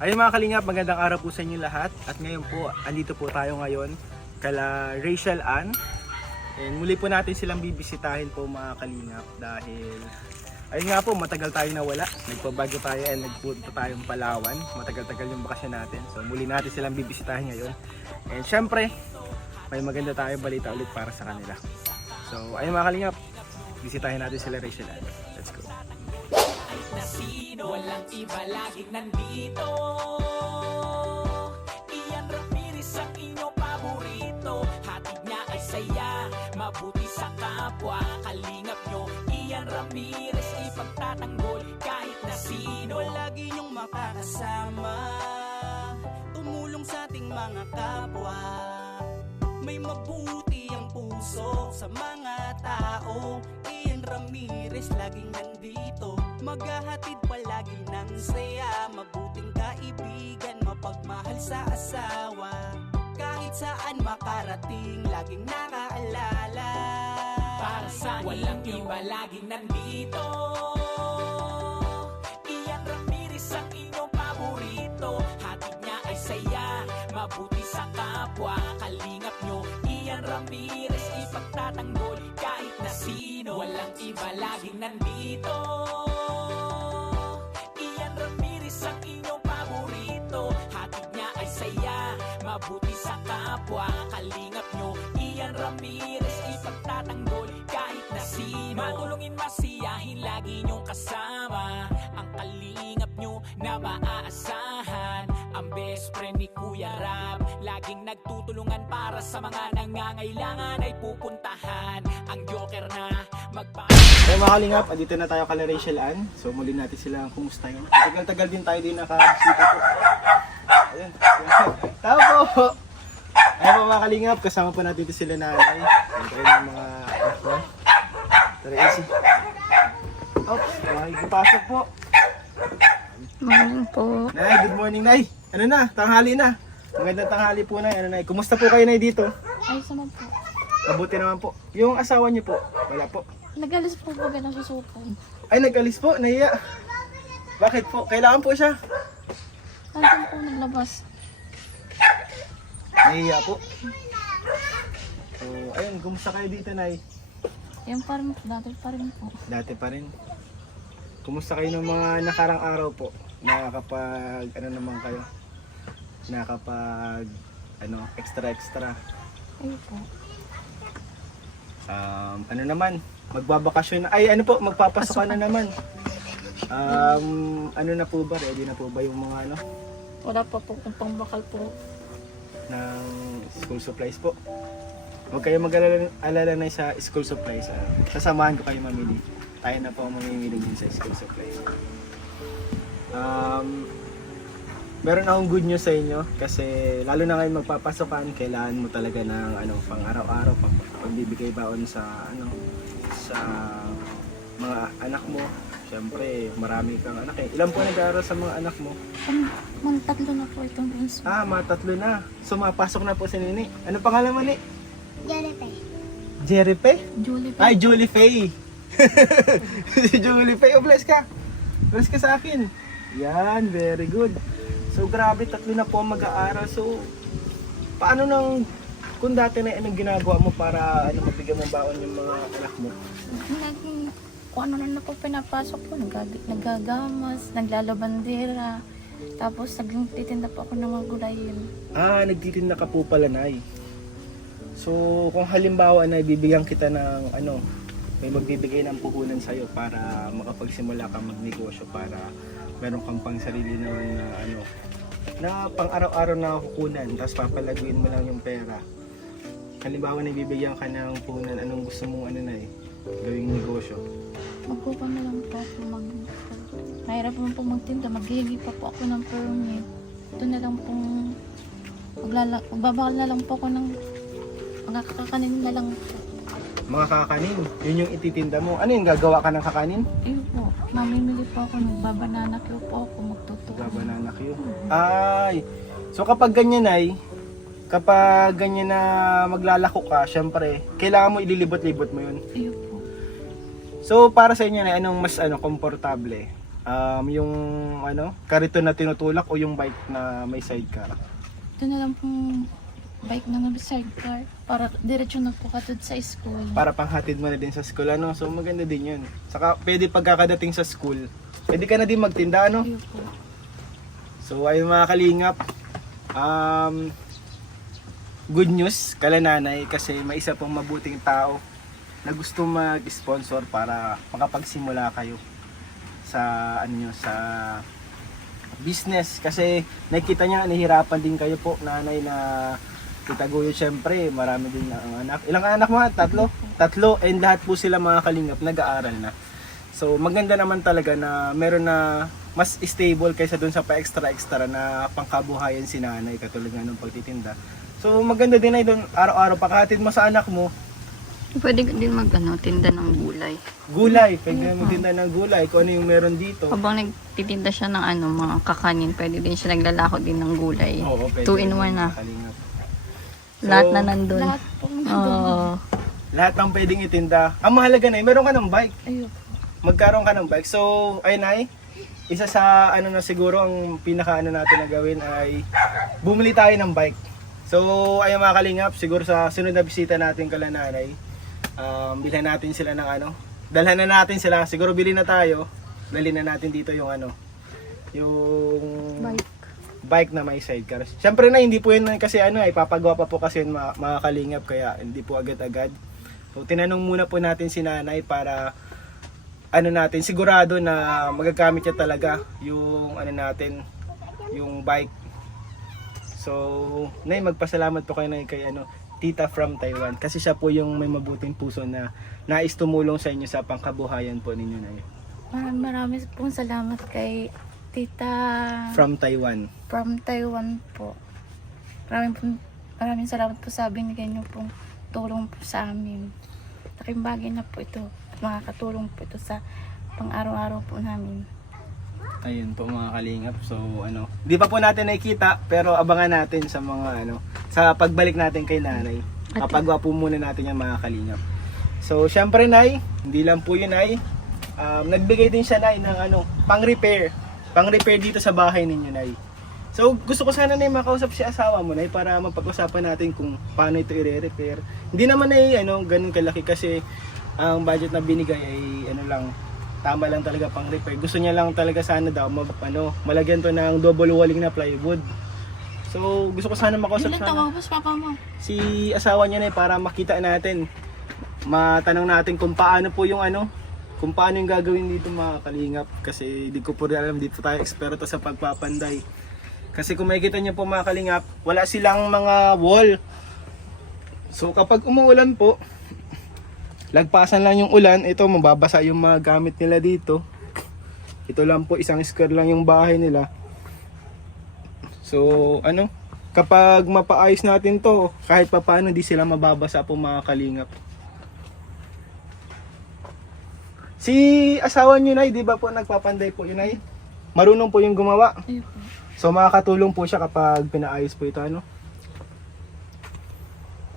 Ayun mga kalingap, magandang araw po sa inyo lahat. At ngayon po, andito po tayo ngayon kala Rachel Ann. And muli po natin silang bibisitahin po mga kalingap dahil ayun nga po, matagal tayo nawala. Nagpabago tayo and nagpunta tayong Palawan. Matagal-tagal yung bakasyon natin. So muli natin silang bibisitahin ngayon. And syempre, may maganda tayong balita ulit para sa kanila. So ayun mga kalingap, bisitahin natin sila Rachel Ann. Let's go. Na sino, walang iba laging nandito. Ian Ramirez ang inyong paborito. Hatid niya ay saya, mabuti sa kapwa. Kalingap nyo, Ian Ramirez ipagtatanggol kahit na sino. Lagi niyong makakasama, tumulong sa ating mga kapwa. May mabuti ang puso sa mga tao. Ian Ramirez laging nandito, maghahatid palagi ng saya. Mabuting kaibigan, mapagmahal sa asawa. Kahit saan makarating, laging nakaalala. Para sa walang iba laging nandito. Ian Ramirez ang inyong paborito. Hatid niya ay saya, mabuti sa kapwa. Kalingap nyo, Ian Ramirez ipagtatanggol kahit na sino. Walang iba laging nandito. Ian Ramirez ang inyong paborito. Hatid niya ay saya, mabuti sa kapwa. Kalingap nyo, Ian Ramirez ipagtatanggol kahit na sino. Matulungin, masiyahin, lagi nyong kasama. Ang kalingap nyo na maaasahan. Ang best friend ni Kuya Rab, laging nagtutulungan para sa mga nangangailangan ay pupuntahan. Ang joker na So mga kalingap, andito na tayo kala Rachel Ann. So muli natin sila kumusta yun. Tagal-tagal din tayo din nakabisita po. Ayun. Tao po! Ayun po mga kalingap, kasama po natin dito sila nanay. Siyempre yung mga anak ko. Tara easy. Oops, makikipasok po. Morning po. Nay, good morning Nay. Ano na, tanghali na. Magandang tanghali po Nay. Ano Nay, kumusta po kayo Nay dito? Ayos naman po. Mabuti naman po. Yung asawa niyo po, wala po. Nag-alis po ba ng susupong? Ay, nag-alis po, nahiya. Bakit po? Kailangan po siya. Nandun po naglabas. Nahiya po. So, ayun, kumusta kayo dito, Nay? Yung pa rin po, dati pa rin po. Dati pa rin. Kumusta kayo ng mga nakarang araw po? Nakakapag, ano naman kayo? Nakakapag, extra. Ayun po. Ano naman? Magbabakasyon na. Ay, ano po? Magpapasok ka na naman. Ano na po ba? Ready na po ba yung mga Wala pa po kung pangbakal po. ng school supplies po? Huwag kayo mag-alala na sa school supplies. Sasamahan ko kayo mamili. Tayo na po ang mamimili din sa school supplies. Meron akong good news sa inyo kasi lalo na ngayon magpapasokan, kailangan mo talaga ng pang araw-araw pagbibigay baon sa sa mga anak mo. Siyempre, marami kang anak eh. Ilan po nag-aaral sa mga anak mo? Tatlo na po itong bunso. Mga tatlo na. So, mapasok na po si Nini. Ano pangalan mo, Ni? Jeripe. Jeripe? Julie po. Ay, Julie Faye. Si Julie Faye. Oh, bless ka. Bless ka sa akin. Yan, very good. So, grabe, tatlo na po mag-aaral. So, paano kung dati na anong ginagawa mo para mabigyan mo baon yung mga anak mo? Laging kung ano na po pinapasok po. Naggagamas, naglalabandera. Tapos nagtitinda po ako ng mga gulayin. Nagtitinda ka po pala, Nay. So, kung halimbawa na bibigyan kita ng may magbibigay ng puhunan sa'yo para makapagsimula ka magnegosyo para meron kang pang sarili naman na pang araw-araw na hukunan, tapos papalaguin mo lang yung pera. Halimbawa na bibigyan ka ng puhunan, anong gusto mong gawing negosyo? Magkupa na lang po ako mahirap naman po magtinda. Maghihingi pa po ako ng permit. Ito na lang pong magbabakal na lang po ako ng mga kakakanin na lang po. Mga kakanin, yun yung ititinda mo. Ano yung gagawa ka ng kakanin? Ayun po, mamimili po ako, nagbabanana Q po ako, magtutuwa. Banana Q. Ay, so kapag ganyan na maglalako ka, syempre, kailangan mo ililibot-libot mo yun. Ayun po. So para sa inyo na anong mas komportable? Yung ano, kariton na tinutulak o yung bike na may sidecar? Ito na lang pong bike na may sidecar para diretso na po katod sa school. Para panghatid mo na din sa school, ano? So maganda din yun. Saka pwede pagkakadating sa school, pwede ka na din magtinda, ano? Ayun po. So ayun mga kalingap, good news kala nanay kasi may isa pong mabuting tao na gusto mag-sponsor para makapagsimula kayo sa ano nyo, sa business. Kasi nakita niya nahihirapan din kayo po nanay na itaguyod. Syempre marami din ang anak. Ilang anak mo? Tatlo, and lahat po sila mga kalingap nag-aaral na. So maganda naman talaga na meron na mas stable kaysa dun sa pa-extra na pangkabuhayan si nanay katulad nga ng pagtitinda. So maganda din ay doon araw-araw pagkatid mo sa anak mo. Pwede ka din tinda ng gulay. Gulay, pwede mo tinda ng gulay kung ano yung meron dito. Habang nagtitinda siya ng mga kakanin, pwede din siya naglalako din ng gulay. Oo, pwede 2 in 1 naman, na. kalingap. Lahat na nandun. Lahat po Oo. Lahat ng pwedeng itinda. Ang mahalaga na meron ka ng bike. Ayun po. Magkaroon ka ng bike. So, ayun ay, isa sa ano na siguro ang pinaka ano natin na gawin ay bumili tayo ng bike. So, ayun mga kalingap, siguro sa sunod na bisita natin kala nanay, bilhan natin sila ng ano, dalhan na natin sila, siguro bili na tayo, dalhin na natin dito yung ano, yung bike na may sidecar. Siyempre na hindi po yun kasi ano, ipapagawa pa po kasi yun mga kalingap, kaya hindi po agad-agad. So, tinanong muna po natin si nanay para ano natin, sigurado na magagamit niya talaga yung ano natin, yung bike. So, Nay, magpasalamat po kayo na kay ano, Tita from Taiwan kasi siya po yung may mabuting puso na nais tumulong sa inyo sa pangkabuhayan po ninyo, Nay. Maraming pong salamat kay Tita From Taiwan. from Taiwan po. Maraming salamat po sa binigay niyo pong tulong po sa amin. Laking bagay na po ito. Makakatulong po ito sa pang-araw-araw po namin. Ayun po mga kalingap. So ano, di pa po natin nakikita pero abangan natin sa mga ano, sa pagbalik natin kay nanay. Papagawa po muna natin yung mga kalingap. So syempre Nay, hindi lang po yun Nay. Nagbigay din siya Nay ng ano, pang-repair dito sa bahay ninyo Nay. So gusto ko sana Nay makausap si asawa mo Nay para mapag-usapan natin kung paano ito i-repair. Hindi naman Nay ano, ganun kalaki kasi ang budget na binigay ay ano lang, tama lang talaga pang repair. Gusto niya lang talaga sana daw malagyan to ng double walling na plywood. So gusto ko sana makausap Ilan sana tawag po sa papa mo? si asawa niya na para makita natin, matanong natin kung paano po yung ano, kung paano yung gagawin dito mga kalingap. Kasi di ko po rin alam, di po tayo eksperto sa pagpapanday. Kasi kung makikita niyo po mga kalingap, wala silang mga wall. So kapag umuulan po, lagpasan lang yung ulan, ito mababasa yung mga gamit nila dito. Ito lang po, isang square lang yung bahay nila. So ano, kapag mapaayos natin to, kahit papaano di sila mababasa po mga kalingap. Si asawa nyo Nay, di ba po nagpapanday po yun Nay? Marunong po yung gumawa. Ayun po. So makakatulong po siya kapag pinaayos po ito ano.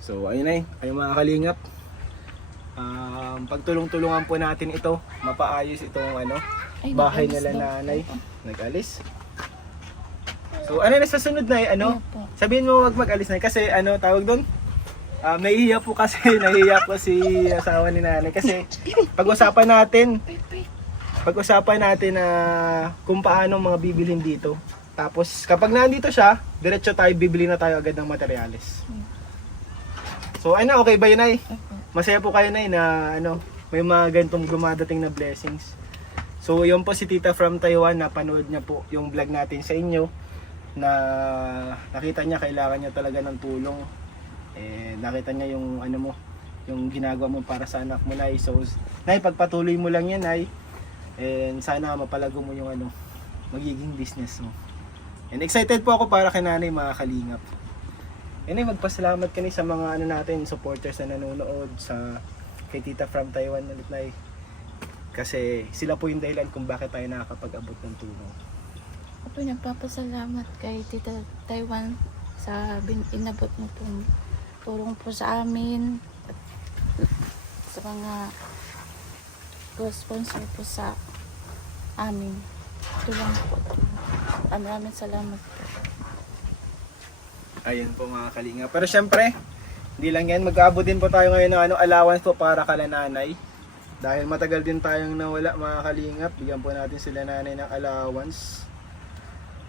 So ayun Nay, ayun mga kalingap. Pagtulong-tulungan po natin ito, mapaayos itong ano, Ay, bahay nag-alis nila daw nanay. po. Nag-alis. So ano na sa sunod Nay, ano? Ayun po. Sabihin mo wag mag-alis Nay kasi ano tawag doon? Nahihiya po kasi, nahihiya po si asawa ni nanay kasi pag-usapan natin na kung paano mga bibilhin dito. Tapos kapag nandito siya, diretso tayo bibili na tayo agad ng materyales. So ano, okay ba yun Nay? Masaya po kayo Nay na ano, may mga ganitong dumadating na blessings. So yun po si Tita from Taiwan, napanood niya po yung vlog natin sa inyo na nakita niya kailangan niya talaga ng tulong. Nakita niya yung ano mo, yung ginagawa mo para sa anak mo Nay. So Nay, pagpatuloy mo lang yan Nay. And sana mapalago mo yung ano, magiging business mo. And excited po ako para kay nanay mga kalingap. And ay magpasalamat ka sa mga ano natin, supporters na nanonood sa kay Tita from Taiwan ulit Nay. Kasi sila po yung dahilan kung bakit tayo nakakapag-abot ng tulong. Ako nagpapasalamat kay Tita Taiwan sa inabot mo pong tulong po sa amin at sa mga sponsor po sa amin. Ito lang po. Maraming salamat po. Ayun po mga kalinga. Pero syempre, hindi lang yan. Mag-aabot din po tayo ngayon ng allowance po para kala nanay. Dahil matagal din tayong nawala mga kalingap. Bigyan po natin sila nanay ng allowance.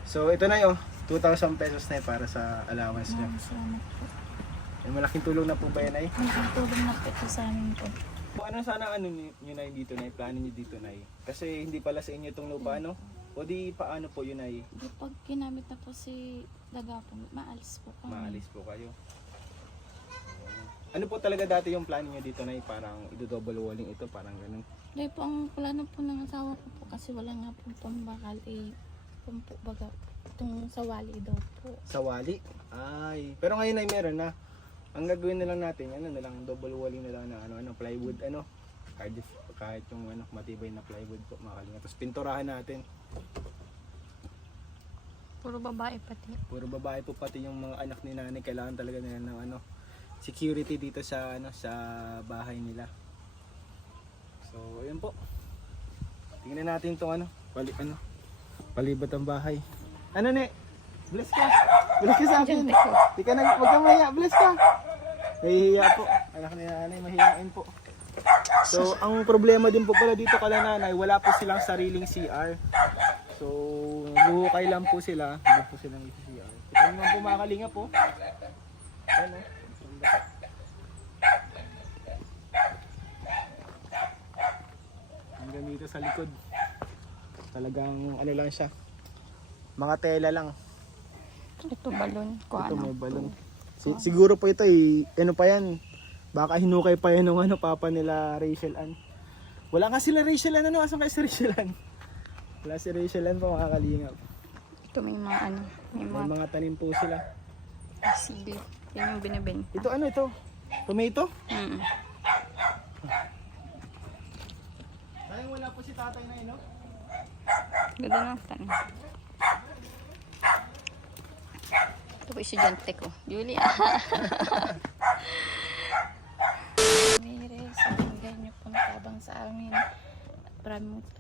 So ito na yun. 2,000 pesos na yun para sa allowance niya. Maraming salamat po. Malaking tulong na po ba yan ay? Malaking tulong na po ito sa amin po. Ano sana nyo na dito na plano nyo dito na kasi hindi pala sa inyo itong lupa no? O di paano po yun ay Di pag ginamit na po si Daga po, maalis po kami. maalis po kayo? Ano po talaga dati yung plano nyo dito na parang i-double walling ito parang ganun? Dahil po ang plano po ng asawa ko po kasi wala nga po pambakal baga itong sa wali daw po. Sa wali? Ay, pero ngayon ay meron na. Ang gagawin na lang natin, ano na lang, double walling na lang na plywood, kahit yung matibay na plywood po, mga kalinga. Tapos pinturahan natin. Puro babae pati. Puro babae po pati yung mga anak ni nanay, kailangan talaga nila ng security dito sa sa bahay nila. So, ayun po. Tingnan natin tong palibot ang bahay. Ano ne? Bless ka. Bless ka sa akin. Di ka na, wag kang mahiya. Bless ka. Nahihiya po. Anak ni nanay, mahihain po. So, ang problema din po pala dito kala nanay, wala po silang sariling CR. So, buhukay lang po sila. Hindi po silang CR. Kita naman po mga kalinga po. Ano? Hanggang dito sa likod. Talagang lang siya. Mga tela lang. Ito balon. Ito may balon. Siguro po ito pa yan. Baka hinukay pa yan ng papa nila Rachel Ann. Wala nga sila Rachel Ann. Asan kayo si Rachel Ann? Wala si Rachel Ann po mga kalingap. Ito may mga may May mga tanim po sila. sili. Yan yung binibenta. Ito ito? Tomato? Sayang wala po si tatay na yun, no? Ganda na tanim. Ito po estudyante ko. Julia. Mire, sa ganyan niyo po natabang sa amin.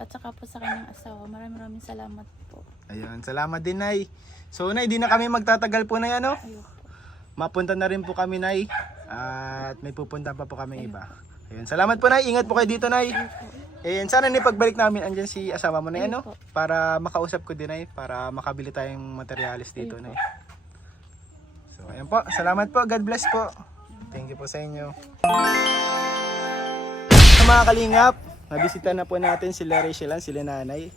At saka po sa kanyang asawa. Maraming salamat po. Ayun, salamat din, Nay. So, Nay, di na kami magtatagal po, Nay, ano? Ayoko. Mapunta na rin po kami, Nay. At may pupunta pa po kami iba. Ayun, salamat po, Nay. Ingat po kayo dito, Nay. And sana ni pagbalik namin andyan si asawa mo na ano para makausap ko din ay para makabili tayong materialis dito na. So ayan po, salamat po, God bless po. Thank you po sa inyo. Sa mga kalingap, nabisita na po natin sila Rachel Ann, sila nanay,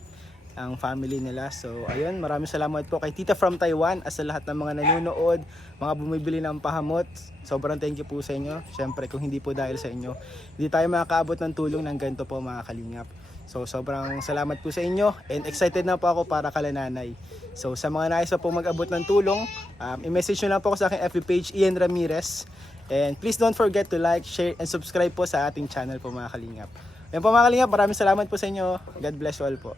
ang family nila. So ayun, maraming salamat po kay Tita from Taiwan at sa lahat ng mga nanonood, mga bumibili ng pahamot. Sobrang thank you po sa inyo. Siyempre kung hindi po dahil sa inyo, hindi tayo makakaabot ng tulong ng ganito po mga kalingap. So sobrang salamat po sa inyo and excited na po ako para kala nanay. So sa mga nais po mag-abot ng tulong, i-message nyo lang po ako sa aking FB page, Ian Ramirez. And please don't forget to like, share, and subscribe po sa ating channel po mga kalingap. Yan po mga kalingap, maraming salamat po sa inyo. God bless you all po.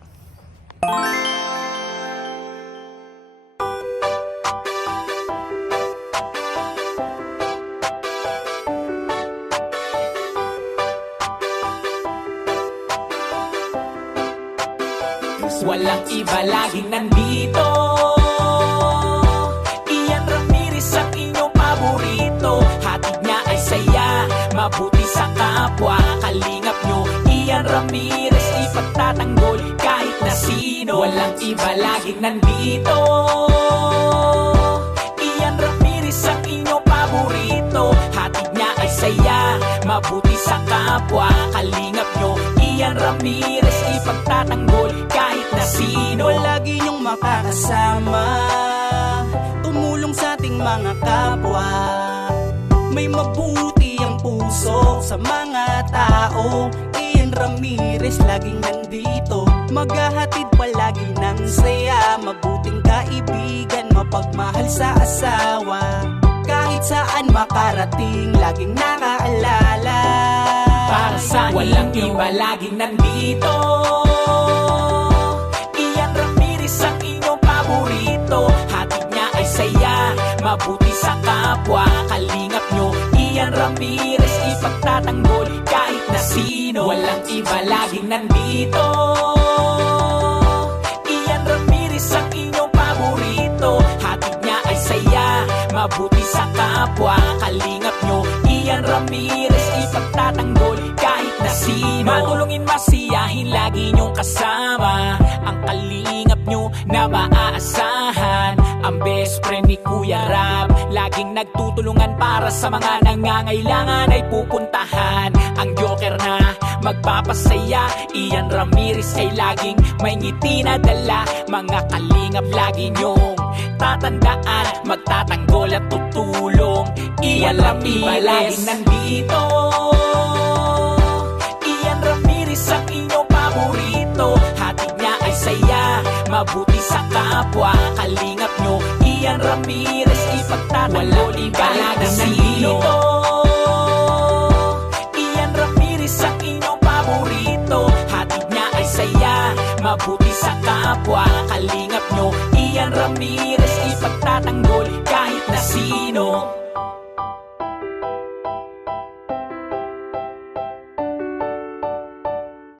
Walang iba laging nandito. Ian Ramirez ang inyong paborito. Hatid niya ay saya, mabuti sa kapwa. Kalingap nyo, Ian Ramirez, ipagtatanggol kahit na sino. Walang iba laging nandito. Ian Ramirez ang inyong paborito. Hatid niya ay saya, mabuti sa kapwa. Kalingap nyo, Ian Ramirez, ipagtatanggol kahit na sino. Lagi niyong makakasama, tumulong sa ating mga kapwa. May mabuti ang puso sa mga tao. Ian Ramirez laging nandito, maghahatid palagi ng saya. Mabuting kaibigan, mapagmahal sa asawa. Kahit saan makarating, laging nakaalala. Para sa walang iba laging nandito. Ian Ramirez ang inyong paborito. Hatid niya ay saya, mabuti sa kapwa. Kalingap nyo, Ian Ramirez, ipagtatanggol kahit na sino. Walang iba laging nandito. mabuti sa kapwa. Kalingap nyo, Ian Ramirez, ipagtatanggol kahit na sino. Matulungin, masiyahin, lagi nyong kasama ang kalingap nyo na maaasahan. Ang best friend ni Kuya Rab, laging nagtutulungan para sa mga nangangailangan ay pupuntahan. Ang joker na magpapasaya, Ian Ramirez ay laging may ngiti na dala. Mga kalingap lagi nyong tatandaan, magtatanggol at tutulong. Ian Ramirez laging nandito. Ian Ramirez ang inyong paborito. Hatid niya ay saya, mabuti sa kapwa. Kalingap nyo, Ian Ramirez, ipagtatanggol kahit na sino.